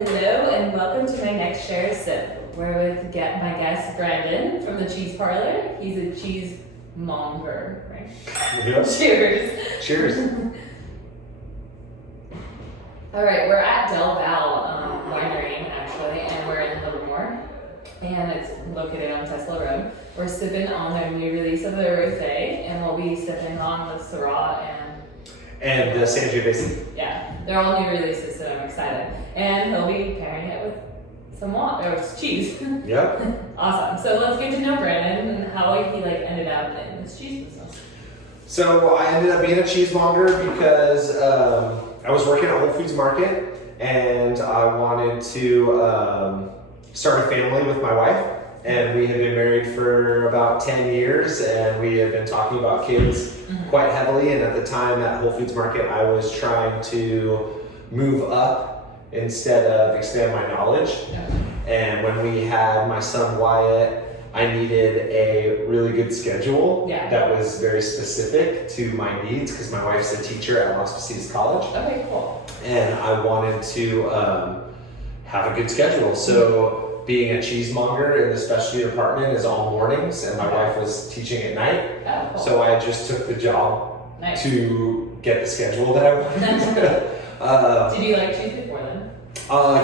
Hello and welcome to my next share sip. We're with my guest Brandon from the Cheese Parlor. He's a cheese monger, right? Yep. Cheers. Cheers. All right, we're at Del Val Winery actually, and we're in Livermore, and it's located on Tesla Road. We're sipping on their new release of the rosé, and we'll be sipping on the Syrah And the Sangiovese. yeah, they're all new releases, so I'm excited. And he'll be pairing it with some cheese. Yep. Awesome. So let's get to know Brandon and how he ended up in this cheese business. So I ended up being a cheesemonger because I was working at Whole Foods Market and I wanted to start a family with my wife. And we had been married for about 10 years and we had been talking about kids quite heavily. And at the time at Whole Foods Market, I was trying to move up instead of expand my knowledge. Yeah. And when we had my son Wyatt, I needed a really good schedule that was very specific to my needs because my wife's a teacher at Las Positas College. Okay, cool. And I wanted to have a good schedule. So being a cheesemonger in the specialty department is all mornings and my wife was teaching at night. Oh, cool. So I just took the job to get the schedule that I wanted. Did you like cheese before then?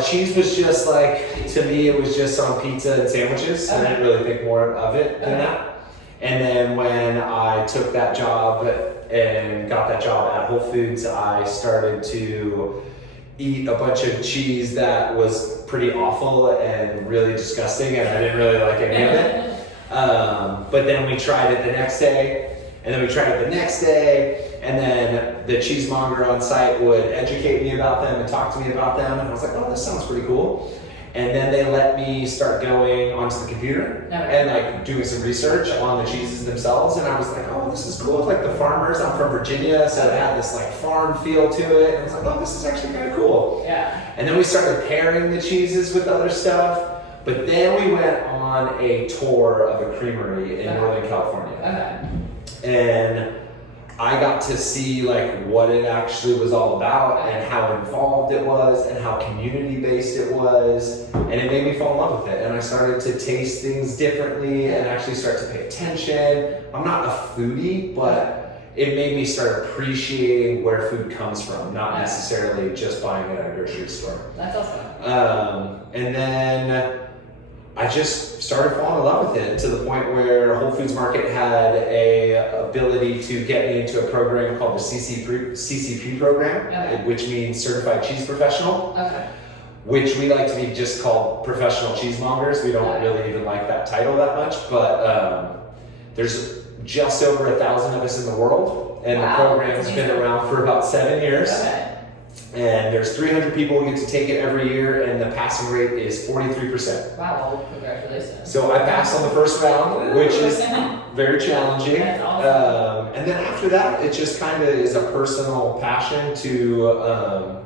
Cheese was just to me, it was just on pizza and sandwiches. Okay. I didn't really think more of it than that. And then when I took that job and got that job at Whole Foods, I started to eat a bunch of cheese that was pretty awful and really disgusting, and I didn't really like any of it. But then we tried it the next day, and then we tried it the next day, and then the cheesemonger on site would educate me about them and talk to me about them, and I was like, oh, this sounds pretty cool. And then they let me start going onto the computer and doing some research on the cheeses themselves, and I was like, oh, this is cool. Like the farmers, I'm from Virginia, so it had this farm feel to it, and I was like, oh, this is actually kind of cool. Yeah. And then we started pairing the cheeses with other stuff, but then we went on a tour of a creamery in Northern California. And I got to see what it actually was all about and how involved it was and how community based it was, and it made me fall in love with it, and I started to taste things differently and actually start to pay attention. I'm not a foodie, but it made me start appreciating where food comes from, not necessarily just buying it at a grocery store. That's awesome. And then I just started falling in love with it to the point where Whole Foods Market had a ability to get me into a program called the CCP program, which means Certified Cheese Professional, which we like to be just called professional cheesemongers. We don't really even like that title that much, but there's just over 1,000 of us in the world, and the program has been around for about 7 years. And there's 300 people who get to take it every year, and the passing rate is 43%. Wow, well, congratulations. So I passed on the first round, which is very challenging. That's awesome. And then after that, it just kind of is a personal passion to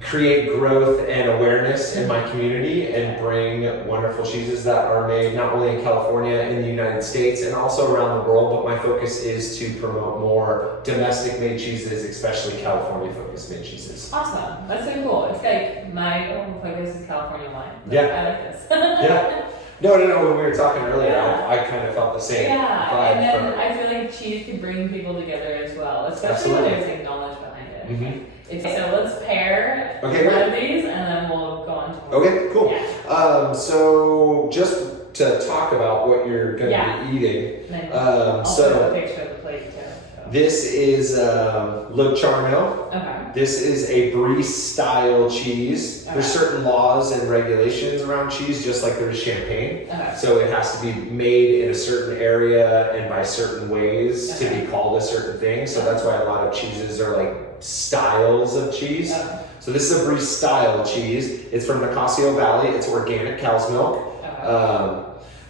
create growth and awareness in my community and bring wonderful cheeses that are made not only in California, in the United States, and also around the world, but my focus is to promote more domestic made cheeses, especially California focused made cheeses. Awesome. That's so cool. It's my own focus is California wine. Yeah. I like this. Yeah. No, when we were talking earlier, I kind of felt the same vibe. And then I feel like cheese can bring people together as well, especially when there's knowledge behind it. Mm-hmm. So let's pair one of these, and then we'll go on to Okay, cool. Yeah. So just to talk about what you're going to be eating. I'll put a picture of the plate too. This is Le Charmel. Okay. This is a Brie style cheese. There's certain laws and regulations around cheese, just like there is champagne. So it has to be made in a certain area and by certain ways to be called a certain thing. So that's why a lot of cheeses are styles of cheese. So this is a Brie style cheese. It's from Nicasio Valley. It's organic cow's milk.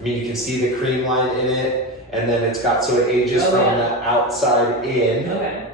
You can see the cream line in it, and then it's got, so it ages from the outside in.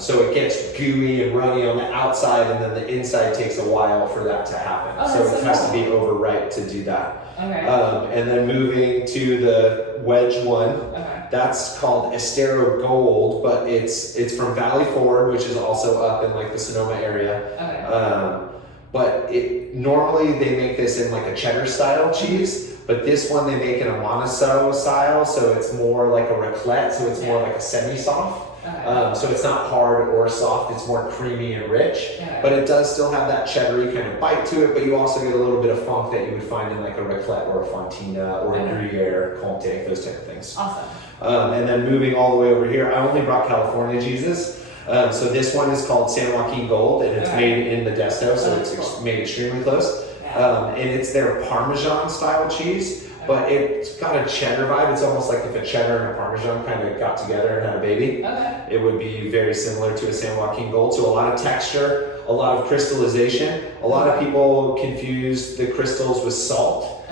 So it gets gooey and runny on the outside, and then the inside takes a while for that to happen. So it has to be overripe to do that. And then moving to the wedge one, that's called Estero Gold, but it's from Valley Forge, which is also up in the Sonoma area. but normally they make this in like a cheddar style cheese, but this one they make in a Monticello style, so it's more like a raclette, so it's more like a semi-soft. Okay. So it's not hard or soft, it's more creamy and rich, Okay. but it does still have that cheddary kind of bite to it, but you also get a little bit of funk that you would find in like a raclette or a fontina or a Gruyere, Comté, those type of things. Awesome. And then moving all the way over here, I only brought California cheeses. So this one is called San Joaquin Gold, and it's made in Modesto, so it's made extremely close. And it's their Parmesan style cheese, but it's got a cheddar vibe. It's almost like if a cheddar and a Parmesan kind of got together and had a baby. Okay. It would be very similar to a San Joaquin Gold. So a lot of texture, a lot of crystallization. A lot of people confuse the crystals with salt.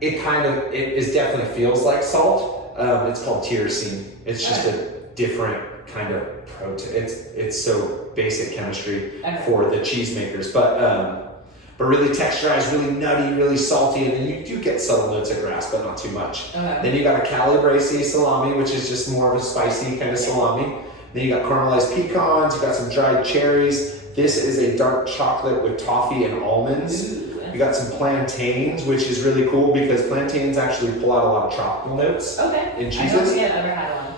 It is definitely feels like salt. It's called tyrosine. It's just a different kind of protein. It's so basic chemistry for the cheesemakers, but really texturized, really nutty, really salty, and then you do get subtle notes of grass, but not too much. Then you got a Calabrese salami, which is just more of a spicy kind of salami. Then you got caramelized pecans, you got some dried cherries. This is a dark chocolate with toffee and almonds. You got some plantains, which is really cool because plantains actually pull out a lot of tropical notes in cheeses. I don't think I've ever had one.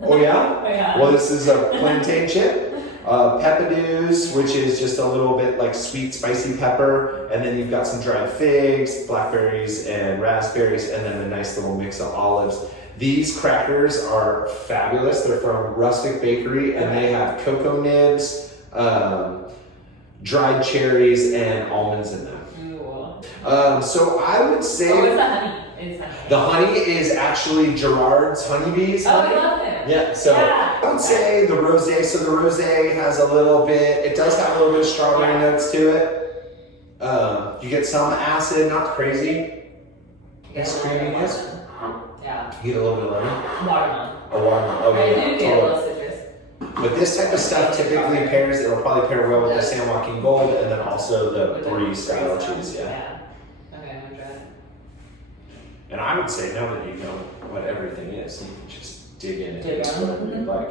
Oh yeah? Oh, yeah. Well, this is a plantain chip. Peppadews, which is just a little bit like sweet, spicy pepper. And then you've got some dried figs, blackberries, and raspberries, and then a nice little mix of olives. These crackers are fabulous. They're from Rustic Bakery, and they have cocoa nibs, dried cherries, and almonds in them. So I would say... Oh, what's the honey? The honey is actually Gerard's honeybees. I love it. Yeah, so I would say the rosé. So the rosé has a little bit, it does have a little bit of strawberry notes to it. You get some acid, not crazy. It's creaminess. Yeah. You get a little bit of lemon. Watermelon. A watermelon. Oh, I yeah. do get a little citrus. But this type of stuff typically pairs, it'll probably pair well with the San Joaquin Gold and then also the Brie style cheese. Yeah. Okay, I'm gonna try it. And I would say now that you know what everything is, you can just dig in and Dig taste in. whatever you'd like.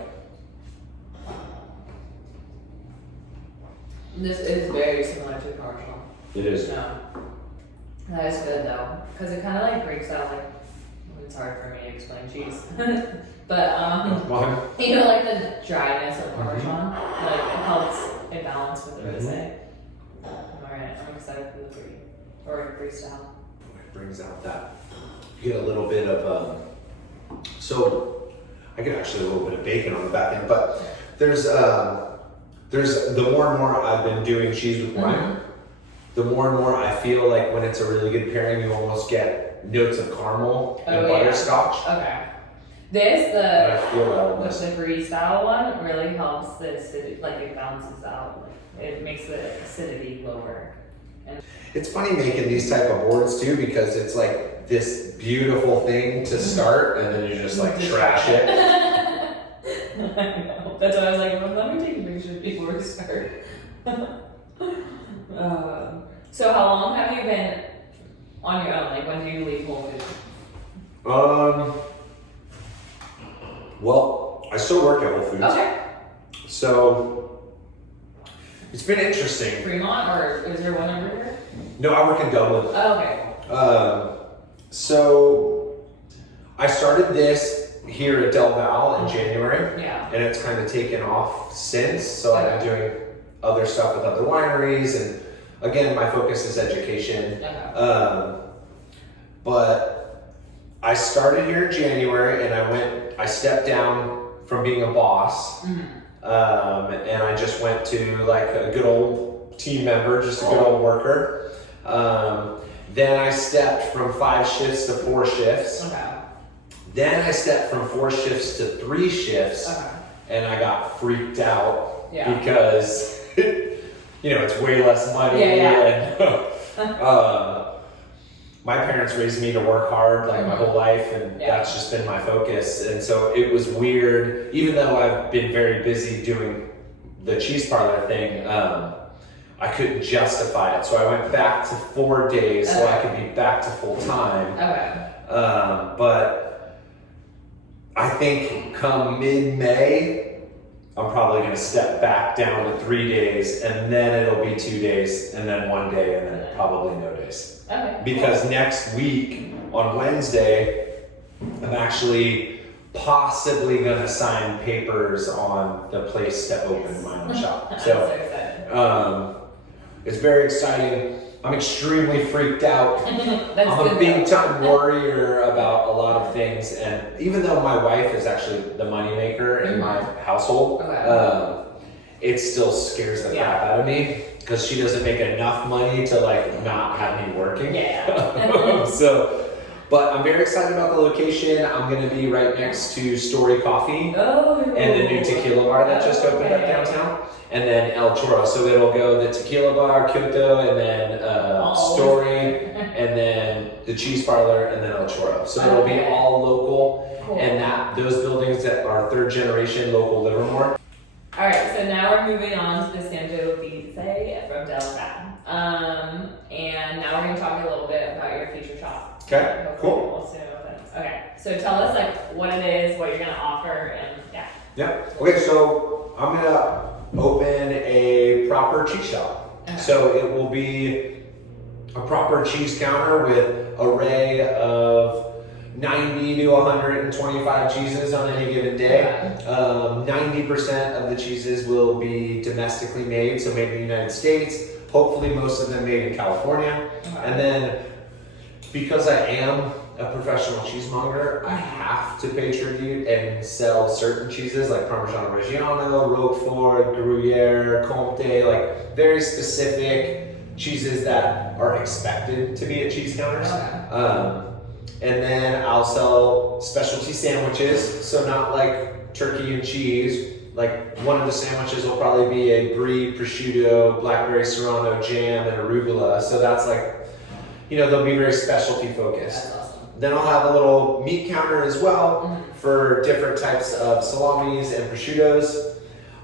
This is very similar to commercial. It is. No. That is good though, because it kind of like breaks out like, it's hard for me to explain cheese. But you know, like the dryness of Parmesan, like it helps it balance with the rosé. Alright, I'm excited for the Brie or Brie style. It brings out that. You get a little bit of so I get actually a little bit of bacon on the back end, but there's the more and more I've been doing cheese with wine, the more and more I feel like when it's a really good pairing, you almost get notes of caramel and butterscotch. Okay. This, the Brie style one, really helps the acidity, like it balances out. It makes the acidity lower. And it's funny making these type of boards too, because it's like this beautiful thing to start and then you just like trash it. I know. That's why I was like, well, let me take a picture before we start. So how long have you been on your own? Like when do you leave Whole Foods? Well, I still work at Whole Foods. Okay. So it's been interesting. Fremont, or is there one over here? No, I work in Dublin. Oh, okay. So I started this here at Del Val in January. Yeah. And it's kind of taken off since. So I've been doing other stuff with other wineries, and again, my focus is education. Okay. But I started here in January, and I stepped down from being a boss, and I just went to like a good old team member, just a good old worker. Then I stepped from 5 shifts to 4 shifts. Okay. Then I stepped from 4 shifts to 3 shifts, and I got freaked out because it's way less money. And, my parents raised me to work hard like my whole life, and that's just been my focus. And so it was weird, even though I've been very busy doing the Cheese Parlor thing, I couldn't justify it. So I went back to 4 days so I could be back to full time. Okay. But I think come mid-May, I'm probably going to step back down to 3 days, and then it'll be 2 days, and then 1 day, and then probably no days. Okay. Because next week on Wednesday, I'm actually possibly going to sign papers on the place to open my own shop. I'm So so excited. it's very exciting. I'm extremely freaked out. That's I'm a good big though. time worrier about a lot of things, and even though my wife is actually the moneymaker in my household, it still scares the crap out of me because she doesn't make enough money to like not have me working. Yeah. But I'm very excited about the location. I'm going to be right next to Story Coffee and the new tequila bar that just opened up downtown. And then El Chorro. So it'll go the tequila bar, Kyoto, and then Story, and then the Cheese Parlor, and then El Chorro. So it'll be all local. Cool. And those buildings that are 3rd generation local Livermore. All right, so now we're moving on to the Sangiovese from Delle Valle. And now we're going to talk a little bit about your future shop. Okay, Hopefully cool. we'll soon open. Okay, so tell us like what it is, what you're going to offer, and Yeah. Okay, so I'm going to open a proper cheese shop. Okay. So it will be a proper cheese counter with array of 90 to 125 cheeses on any given day. 90% of the cheeses will be domestically made, so made in the United States. Hopefully most of them made in California. And then because I am a professional cheesemonger, I have to pay tribute and sell certain cheeses like Parmigiano Reggiano, Roquefort, Gruyere, Comté, like very specific cheeses that are expected to be at cheese counters. And then I'll sell specialty sandwiches, so not like turkey and cheese. Like one of the sandwiches will probably be a brie, prosciutto, blackberry serrano jam, and arugula. So that's like, they'll be very specialty focused. that's awesome. Then I'll have a little meat counter as well for different types of salamis and prosciuttos.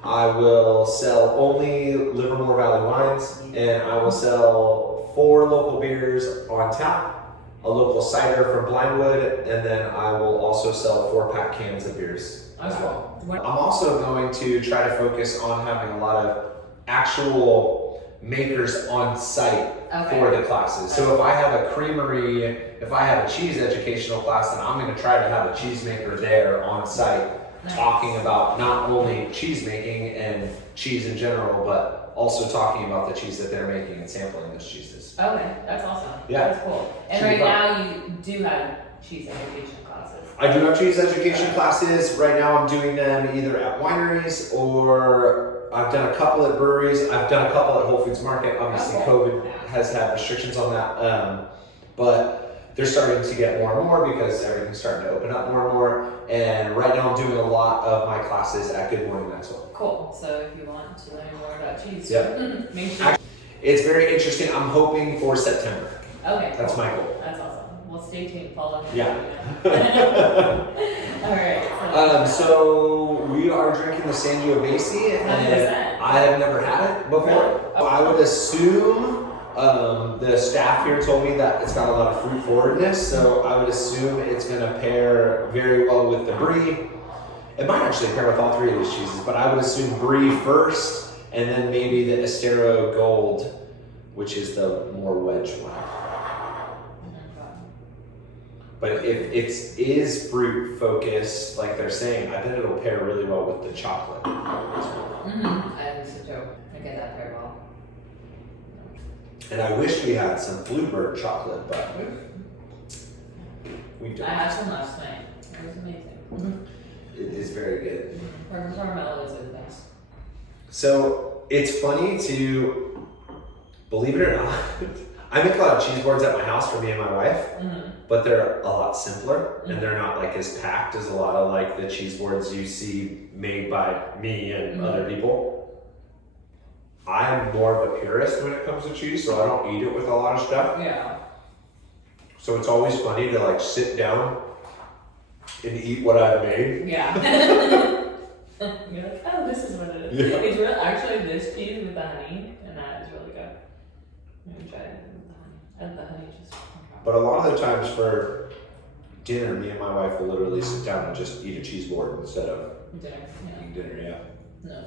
I will sell only Livermore Valley wines, and I will sell 4 local beers on tap, a local cider from Blindwood, and then I will also sell 4-pack cans of beers as well. I'm also going to try to focus on having a lot of actual makers on site for the classes. So if I have a creamery, if I have a cheese educational class, then I'm going to try to have a cheesemaker there on site talking about not only cheese making and cheese in general, but also talking about the cheese that they're making and sampling those cheeses. Okay, that's awesome. Yeah. That's cool. And right now you do have cheese education classes. I do have cheese education classes. Right now I'm doing them either at wineries or I've done a couple at breweries. I've done a couple at Whole Foods Market. Obviously COVID has had restrictions on that. But they're starting to get more and more because everything's starting to open up more and more. And right now I'm doing a lot of my classes at Good Morning Maxwell. Cool. So if you want to learn more about cheese, make sure. Actually, it's very interesting. I'm hoping for September. Okay. That's cool. my goal. That's awesome. Well, stay tuned. Follow me. Yeah. All right. So we are drinking the Sangiovese, and I have never had it before. I would assume the staff here told me that it's got a lot of fruit forwardness, so I would assume it's going to pair very well with the brie. It might actually pair with all 3 of these cheeses, but I would assume brie first, and then maybe the Estero Gold, which is the more wedge one. But if it is fruit focused, like they're saying, I bet it'll pair really well with the chocolate. And it's a joke. I get that very well. And I wish we had some bluebird chocolate, but we don't. I had some last night. It was amazing. It is very good. Caramel is the best. So it's funny to, believe it or not, I make a lot of cheese boards at my house for me and my wife, but they're a lot simpler and they're not like as packed as a lot of like the cheese boards you see made by me and other people. I'm more of a purist when it comes to cheese, so I don't eat it with a lot of stuff. Yeah. So it's always funny to like sit down and eat what I've made. Yeah. You're like, oh, this is what it is. Yeah. It's real, actually this cheese with the honey, and that is really good. Maybe try it with the honey. And the honey just. But a lot of the times for dinner, me and my wife will literally sit down and just eat a cheese board instead of Dinner. eating dinner. Yeah. No,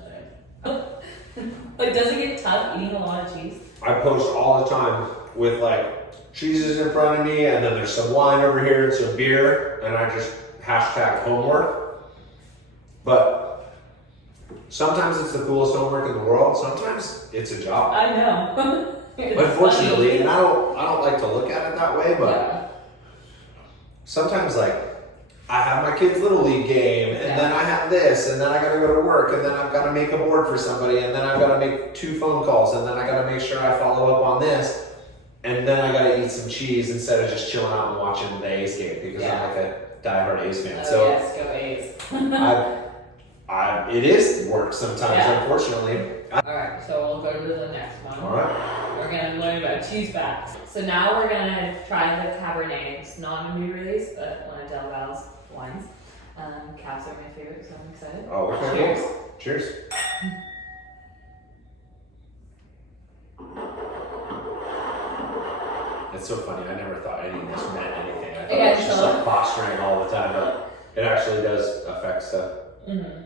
sorry. Like, does it get tough eating a lot of cheese? I post all the time with like cheeses in front of me, and then there's some wine over here and some beer, and I just hashtag homework. But sometimes it's the coolest homework in the world. Sometimes it's a job. I know. Unfortunately, and I don't like to look at it that way, but yeah. sometimes like I have my kids' little league game, and then I have this, and then I gotta go to work, and then I've gotta make a board for somebody, and then I've gotta make 2 phone calls, and then I gotta make sure I follow up on this, and then I gotta eat some cheese instead of just chilling out and watching the A's game because I'm like a diehard A's fan. Oh, yes, go A's. It is work sometimes, unfortunately. Alright, so we'll go to the next one. Alright. We're gonna learn about cheese facts. So now we're gonna try the Cabernet. It's not a new release, but one of Del Val's wines. Cabs are my favorite, so I'm excited. Oh, okay. Cheers. Cheers. It's so funny. I never thought any of this meant anything. I thought it was just like posturing all the time, but it actually does affect stuff. Mm-hmm.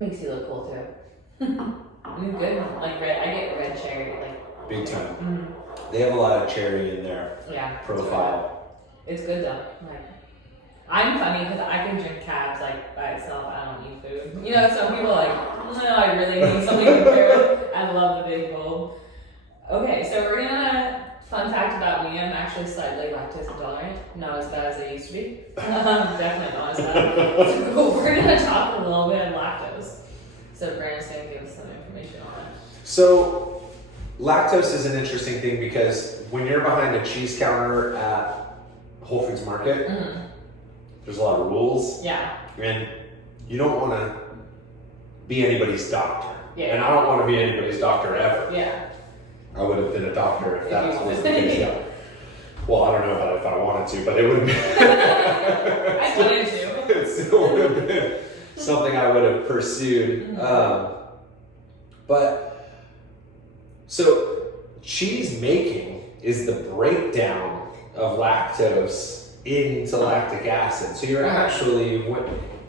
Makes you look cool too. Good. Like red. I get red cherry. Like big time. Mm-hmm. They have a lot of cherry in their profile. It's good though. Like I'm funny because I can drink cabs like by itself. I don't eat food. You know, some people are like, no, I really need something to pair with. I love the big bold. Okay, so we're gonna. Fun fact about me, I'm actually slightly lactose intolerant. Not as bad as I used to be. Definitely not as bad. So we're going to talk a little bit of lactose. So Brandon's going to give us some information on it. So lactose is an interesting thing because when you're behind a cheese counter at Whole Foods Market, there's a lot of rules. Yeah. And you don't want to be anybody's doctor. Yeah. And I don't want to be anybody's doctor ever. Yeah. I would have been a doctor if that was the case. Yeah. Well, I don't know about if I wanted to, but it would have been. I wanted to. It still would have been something I would have pursued. But so cheese making is the breakdown of lactose into lactic acid. So you're actually,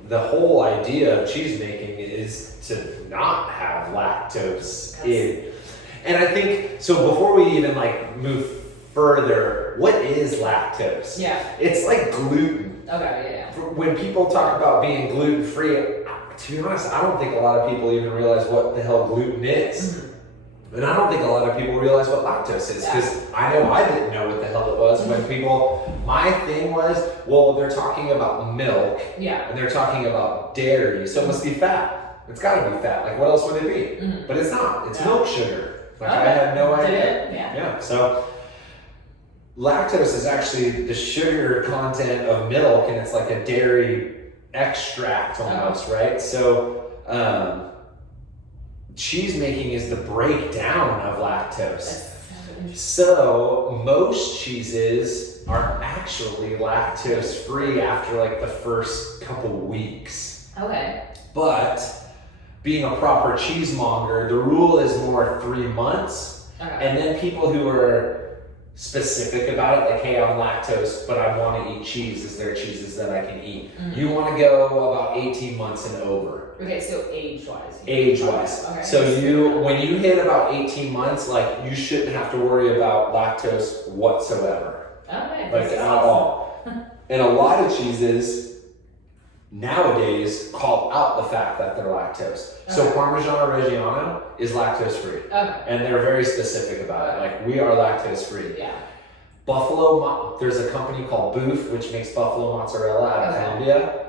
the whole idea of cheese making is to not have lactose in. And I think, so before we even like move further, what is lactose? Yeah. It's like gluten. Okay, yeah. When people talk about being gluten-free, to be honest, I don't think a lot of people even realize what the hell gluten is. Mm-hmm. And I don't think a lot of people realize what lactose is, because I know I didn't know what the hell it was when people, my thing was, well, they're talking about milk, and they're talking about dairy, so it must be fat. It's gotta be fat, like what else would it be? Mm-hmm. But it's not, it's milk sugar. Like I had no idea. Yeah. So lactose is actually the sugar content of milk, and it's like a dairy extract almost, right? So cheese making is the breakdown of lactose. So most cheeses are actually lactose free after like the first couple weeks. Okay. But being a proper cheesemonger, the rule is more 3 months. Okay. And then people who are specific about it, like, hey, I'm lactose, but I want to eat cheese. Is there cheeses that I can eat? Mm-hmm. You want to go about 18 months and over. Okay, so age-wise. Age-wise. Okay. So when you hit about 18 months, like, you shouldn't have to worry about lactose whatsoever. Okay. Like, at all. And a lot of cheeses nowadays call out the fact that they're lactose. Okay. So Parmesan Reggiano is lactose free. Okay. And they're very specific about it. Like, we are lactose free. Yeah. There's a company called Boof, which makes buffalo mozzarella out of Colombia.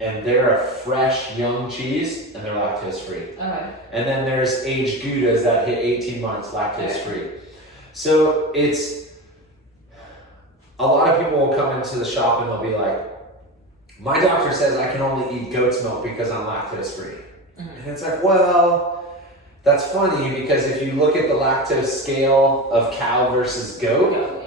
And they're a fresh, young cheese, and they're lactose free. Okay. And then there's aged Goudas that hit 18 months lactose free. So it's, a lot of people will come into the shop and they'll be like, my doctor says I can only eat goat's milk because I'm lactose free. Mm-hmm. And it's like, well, that's funny because if you look at the lactose scale of cow versus goat,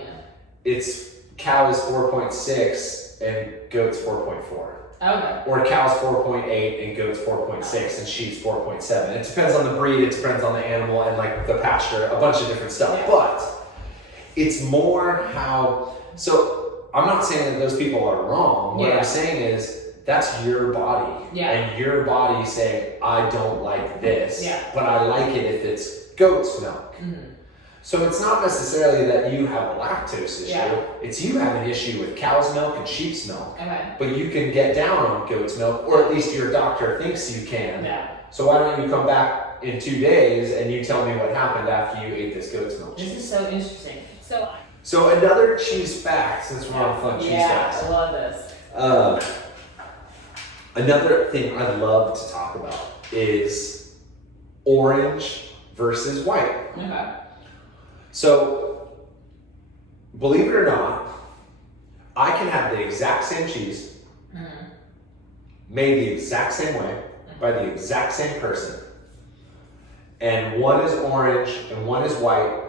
it's cow is 4.6 and goat's 4.4. Okay. Or cow's 4.8 and goat's 4.6 and sheep's 4.7. It depends on the breed, it depends on the animal and like the pasture, a bunch of different stuff. Yeah. But it's more how, so I'm not saying that those people are wrong. What I'm saying is that's your body. Yeah. And your body saying, I don't like this, Yeah. but I like it if it's goat's milk. Mm-hmm. So it's not necessarily that you have a lactose issue. Yeah. It's you have an issue with cow's milk and sheep's milk. Okay. But you can get down on goat's milk, or at least your doctor thinks you can. Yeah. So why don't you come back in 2 days and you tell me what happened after you ate this goat's milk cheese? This is so interesting. So another cheese fact, since we're on fun cheese facts. I love this. Another thing I'd love to talk about is orange versus white. Okay. So, believe it or not, I can have the exact same cheese, made the exact same way, by the exact same person, and one is orange and one is white,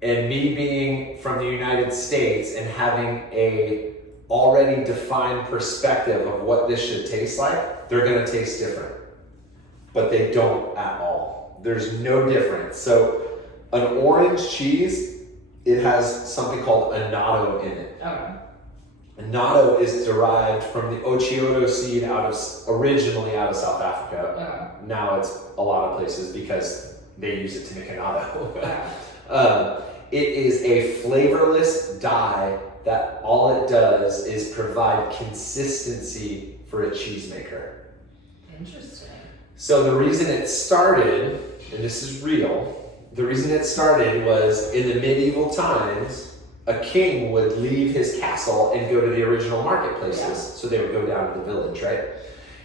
and me being from the United States and having a already defined perspective of what this should taste like, they're gonna taste different. But they don't at all. There's no difference. So an orange cheese, it has something called annatto in it. Okay. Annatto is derived from the ochioto seed originally out of South Africa. Okay. Now it's a lot of places because they use it to make annatto. Okay. It is a flavorless dye that all it does is provide consistency for a cheesemaker. Interesting. So the reason it started, and this is real, the reason it started was in the medieval times, a king would leave his castle and go to the original marketplaces. Yeah. So they would go down to the village, right?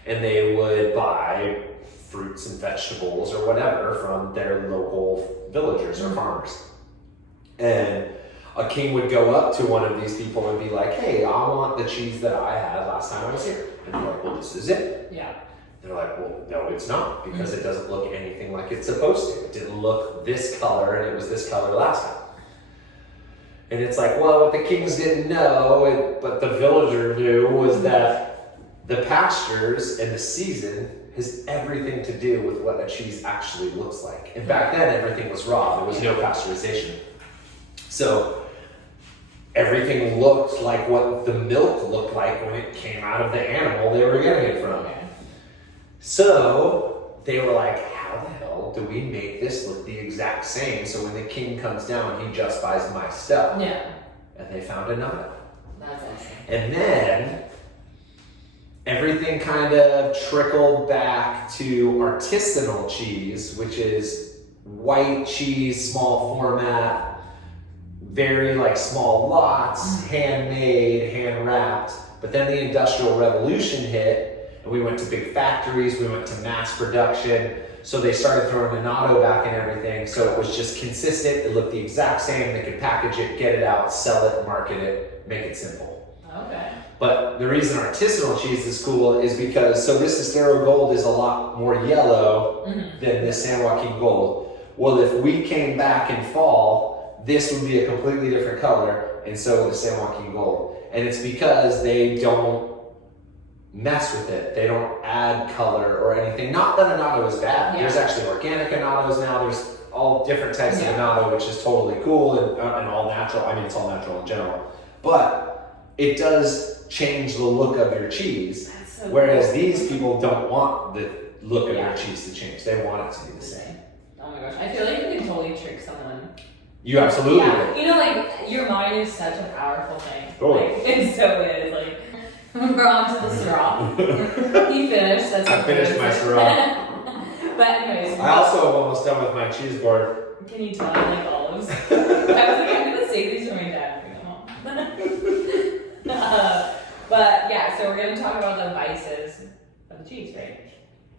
And they would buy fruits and vegetables or whatever from their local villagers or farmers. And a king would go up to one of these people and be like, hey, I want the cheese that I had last time I was here. And they're like, well, this is it. Yeah. They're like, well, no, it's not, because it doesn't look anything like it's supposed to. It didn't look this color, and it was this color last time. And it's like, well, what the kings didn't know, but the villager knew, was that the pastures and the season has everything to do with what a cheese actually looks like. And back then, everything was raw. There was no pasteurization. So everything looked like what the milk looked like when it came out of the animal they were getting it from. So they were like, how the hell do we make this look the exact same so when the king comes down, he just buys my stuff? Yeah. And they found annatto. That's awesome. And then everything kind of trickled back to artisanal cheese, which is white cheese, small format, very like small lots, handmade, hand wrapped. But then the Industrial Revolution hit, and we went to big factories, we went to mass production. So they started throwing annatto back in everything. So it was just consistent. It looked the exact same. They could package it, get it out, sell it, market it, make it simple. Okay. But the reason artisanal cheese is cool is because, so this Estero Gold is a lot more yellow than this San Joaquin Gold. Well, if we came back in fall, this would be a completely different color, and so would the San Joaquin Gold. And it's because they don't mess with it. They don't add color or anything. Not that annatto is bad. Yeah. There's actually organic annattos now. There's all different types of annatto, which is totally cool and all natural. I mean, it's all natural in general. But it does change the look of your cheese. So whereas cool. these people don't want the look of their cheese to change. They want it to be the same. Oh my gosh. I feel like you can totally trick someone. You absolutely Yeah. do. You know, like, your mind is such a powerful thing. Totally. Like, it so is. Like, we're on to the straw. You finished. That's I finished my straw. But anyways. I also am almost done with my cheese board. Can you tell I like olives? I was like, I'm going to save these for my dad when we come home. But yeah, so we're going to talk about the vices of the cheese, right?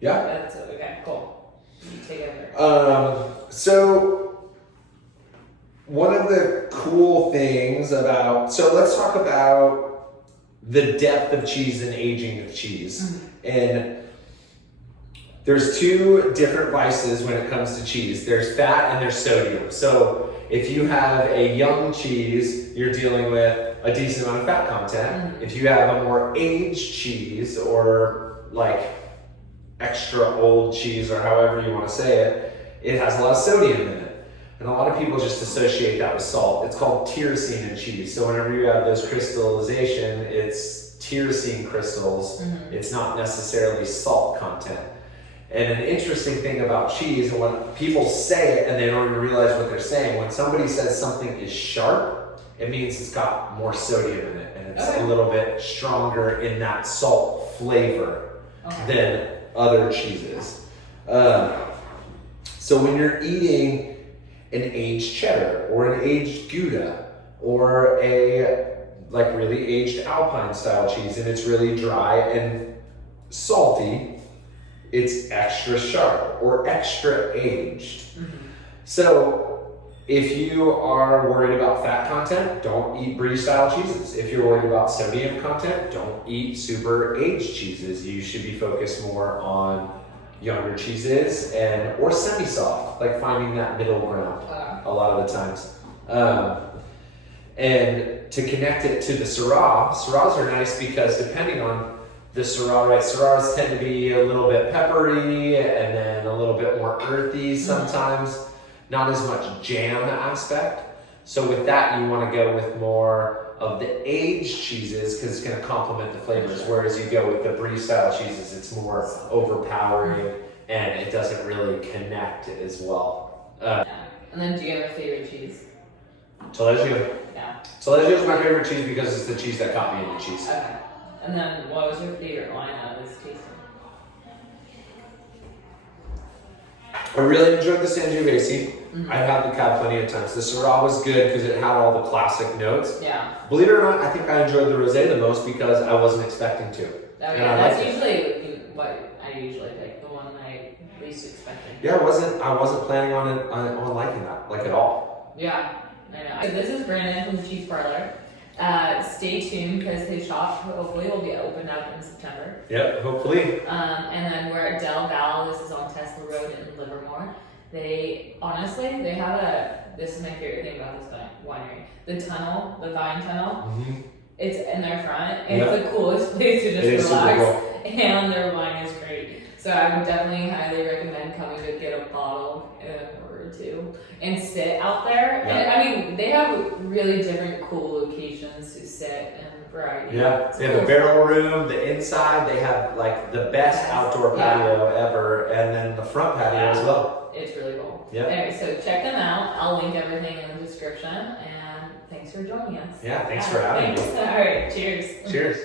Yeah. That's okay, cool. You take it over. So one of the cool things about, so let's talk about the depth of cheese and aging of cheese. And there's two different vices when it comes to cheese. There's fat and there's sodium. So if you have a young cheese, you're dealing with a decent amount of fat content. If you have a more aged cheese, or like extra old cheese, or however you want to say it, it has a lot of sodium in it. And a lot of people just associate that with salt. It's called tyrosine in cheese. So whenever you have those crystallization, it's tyrosine crystals. It's not necessarily salt content. And an interesting thing about cheese, and when people say it and they don't even realize what they're saying, when somebody says something is sharp, it means it's got more sodium in it, and it's a little bit stronger in that salt flavor than other cheeses. So when you're eating an aged cheddar or an aged Gouda or a like really aged Alpine style cheese, and it's really dry and salty, it's extra sharp or extra aged. So if you are worried about fat content, don't eat brie style cheeses. If you're worried about sodium content, don't eat super aged cheeses. You should be focused more on younger cheeses or semi-soft, like finding that middle ground a lot of the times. And to connect it to the Syrahs are nice because depending on the Syrah, right? Syrahs tend to be a little bit peppery and then a little bit more earthy sometimes, not as much jam aspect. So with that, you want to go with more of the aged cheeses because it's going to complement the flavors. Whereas you go with the brie style cheeses, it's more overpowering and it doesn't really connect as well. And then do you have a favorite cheese? Taleggio. Yeah. Taleggio is my favorite cheese because it's the cheese that got me into cheese. Okay. And then what was your favorite wine out of this tasting? I really enjoyed the Sangiovese. I've had the Cab plenty of times. The Syrah was good because it had all the classic notes. Yeah. Believe it or not, I think I enjoyed the Rosé the most because I wasn't expecting to. That's usually what I usually pick, the one I least expected. Yeah, I wasn't planning on liking that, like at all. Yeah, I know. So this is Brandon from the Cheese Parlor. Stay tuned because his shop hopefully will be opened up in September. Yep, hopefully. And then we're at Del Val. This is on Tesla Road in Livermore. They have this is my favorite thing about this winery. The tunnel, the vine tunnel, it's in their front. And it's the coolest place to just relax. And their wine is great. So I would definitely highly recommend coming to get a bottle or two and sit out there. Yeah. And I mean, they have really different cool locations to sit and variety. Yeah, they have a barrel room, the inside, they have like the best outdoor patio ever, and then the front patio as well. It's really cool. Yeah. Anyway, so check them out. I'll link everything in the description, and thanks for joining us. Yeah, thanks for having me. All right, cheers. Cheers.